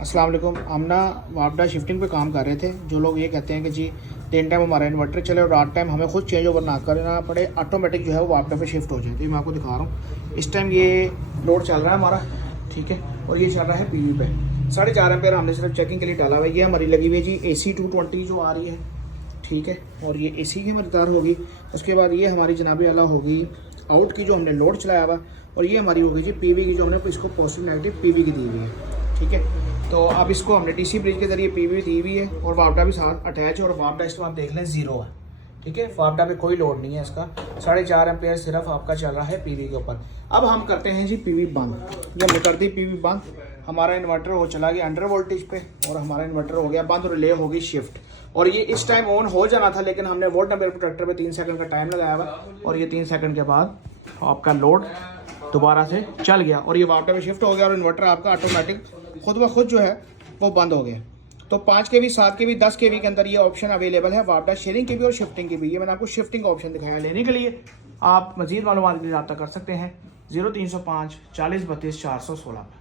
अस्सलाम वालेकुम। हम ना वापडा शिफ्टिंग पे काम कर रहे थे। जो लोग ये कहते हैं कि जी दिन टाइम हमारा इन्वर्टर चले और रात टाइम हमें खुद चेंज ओवर ना करना पड़े, ऑटोमेटिक जो है वो वापडा पे शिफ्ट हो जाए। तो ये मैं आपको दिखा रहा हूँ। इस टाइम ये लोड चल रहा है हमारा, ठीक है, और ये चल रहा है पीवी पे 4.5 एम्पेयर हमने सिर्फ चेकिंग के लिए डाला हुआ है। ये हमारी लगी हुई है जी AC 220 जो आ रही है, ठीक है, और ये AC की हमारी तार होगी। उसके बाद ये हमारी जनाबी अला होगी आउट की जो हमने लोड चलाया हुआ, और ये हमारी होगी जी PV की जो हमने इसको पॉजिटिव नेगेटिव PV की दी हुई है, ठीक है। तो अब इसको हमने DC ब्रिज के जरिए PV दी हुई है और वापडा भी साथ अटैच है, और वापडा इसको आप देख लें 0 है, ठीक है। वापडा पे कोई लोड नहीं है इसका। 4.5 एम्पेयर सिर्फ आपका चल रहा है PV के ऊपर। अब हम करते हैं जी PV बंद। ये हमने कर दी PV बंद, हमारा इन्वर्टर वो चला गया अंडर वोल्टेज पे और हमारा इन्वर्टर हो गया बंद, रिले हो गई शिफ्ट। और ये इस टाइम ऑन हो जाना था, लेकिन हमने वोल्ट एम्पेयर प्रोटेक्टर पे 3 सेकंड का टाइम लगाया हुआ, और ये 3 सेकंड के बाद आपका लोड दोबारा से चल गया और ये वापडा पे शिफ्ट हो गया, और इन्वर्टर आपका ऑटोमेटिक खुद ब खुद जो है वो बंद हो गया। तो 5 kV 7 kV 10 kV के अंदर ये ऑप्शन अवेलेबल है वापडा शेयरिंग की भी और शिफ्टिंग की भी। ये मैंने आपको शिफ्टिंग का ऑप्शन दिखाया। लेने के लिए आप मजीद मालूमात के लिए रब्ता कर सकते हैं 0305 40 32 416 पर।